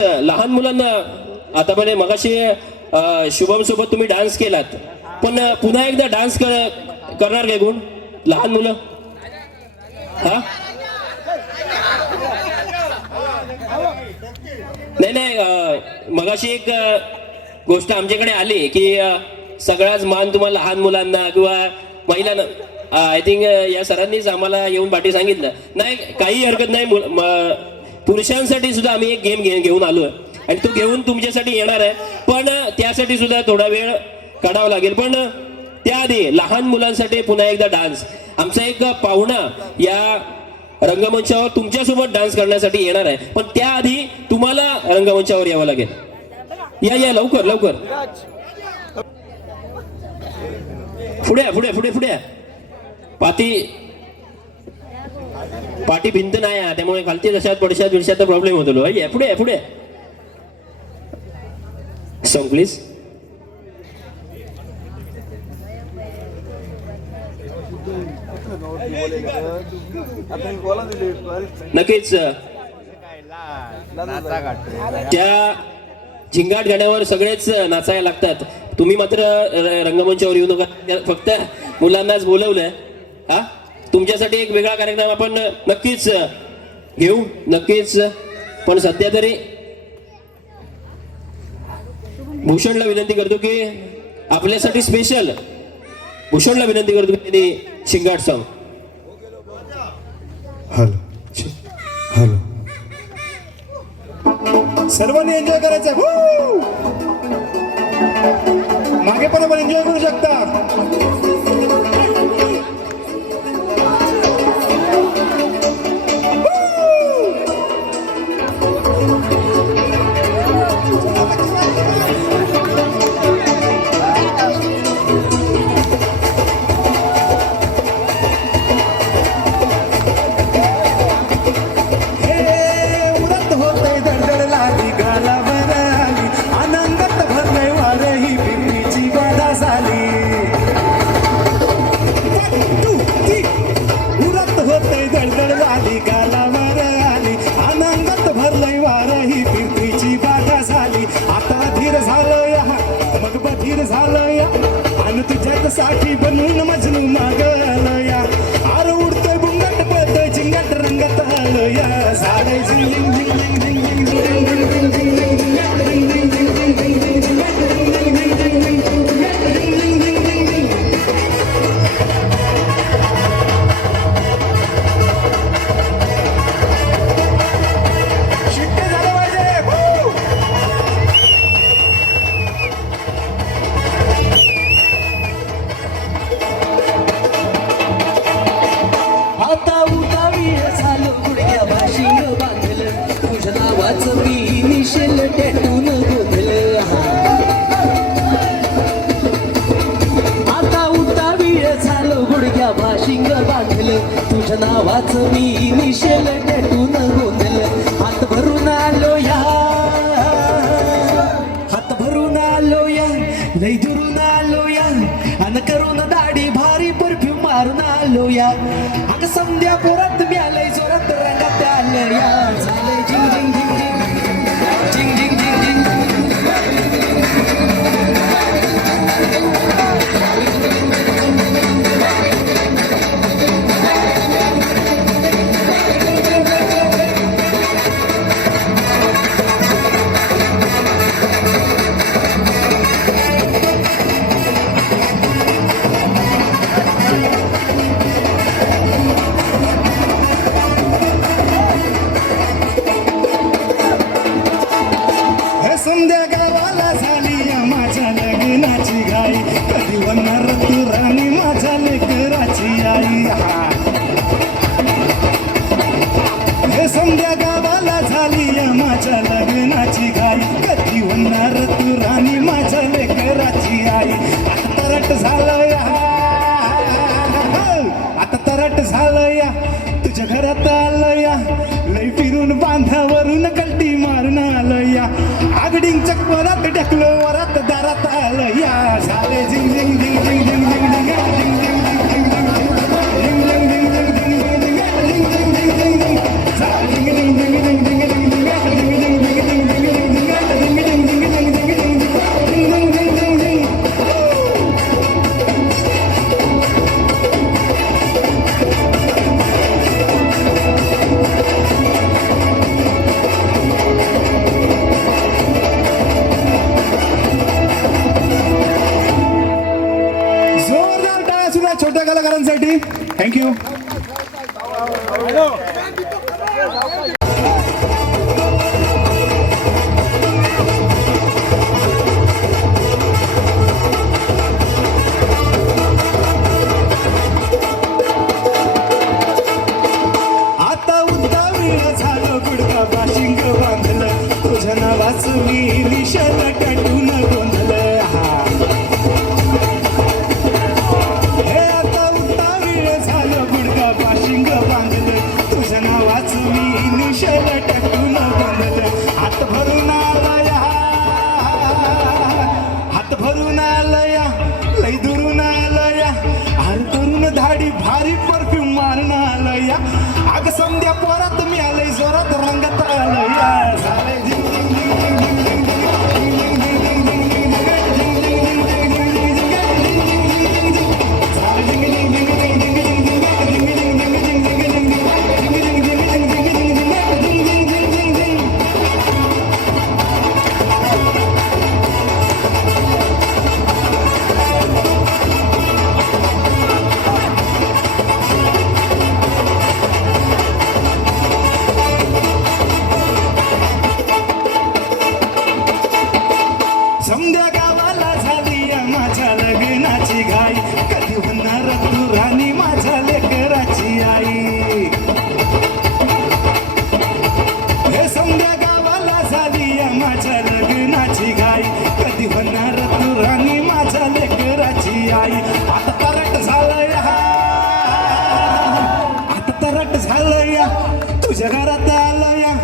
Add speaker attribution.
Speaker 1: लहान मुलांना आता म्हणे मगाशी शुभम सोबत तुम्ही डान्स केलात. पण पुन्हा एकदा डान्स करणार काय कोण लहान मुलं? हा? नाही नाही मगाशी एक गोष्ट आमच्याकडे आली की सगळाच मान तुम्हाला लहान मुलांना किंवा महिलांना आय थिंक या सरांनीच आम्हाला येऊन पाठी सांगितलं. नाही काही हरकत नाही पुरुषांसाठी सुद्धा आम्ही एक गेम घेऊन आलो आहे आणि तो घेऊन तुमच्यासाठी येणार आहे. पण त्यासाठी सुद्धा थोडा वेळ काढावा लागेल. पण त्याआधी लहान मुलांसाठी पुन्हा एकदा डान्स आमचा एक पाहुणा या रंगमंचावर तुमच्यासोबत डान्स करण्यासाठी येणार आहे. पण त्याआधी तुम्हाला रंगमंचावर यावं लागेल. या या लवकर लवकर. पुढे या, पुढे पुढे पुढे या. पाती पाठी भिंत नाही आहे त्यामुळे खालती रशात पडशात बिडशात प्रॉब्लेम होतो लो. या पुढे पुढे. सॉंग प्लीज नक्कीच त्या झिंगाट गाण्यावर सगळेच नाचायला लागतात. तुम्ही मात्र रंगमंचावर येऊ नका. फक्त मुलांनाच बोलवलंय. हा? तुमच्यासाठी एक वेगळा कार्यक्रम आपण नक्कीच घेऊ नक्कीच. पण सध्या तरी भूषणला विनंती करतो की आपल्यासाठी स्पेशल भूषणला विनंती करतो की त्यांनी शिंगाट सॉंग
Speaker 2: हॅलो. हॅलो. सर्वांनी एन्जॉय करायचं मागे पण आपण एन्जॉय करू शकता. Thank you. साखी बनून मजनू मागलया आर उडतोय बुंगट पळतोय चिंगट रंगत
Speaker 3: आलया झिंग
Speaker 2: 야. संध्या गावाला झाली या माझ्या लग्नाची घाई. कधी होणार तू राणी माझ्या लेकराची आई? आता तरट झालं या आता तरट झालं या तुझ्या घरात आलं या लई फिरून बांधावरून कल्टी मारून आलं या आगडींच्या चक्वरात ढकलं वरात दारात आलं या झाले झिंग झिंग Thank you. शेला टाकून हात भरून आलया हात भरून आलया लय दुरून आलया हार धाडी भारी परफ्यूम मारून आलया अग समध्या पोरात मी आलय जोरात रंगात आलया झालं या तुझ्या घरात आलं या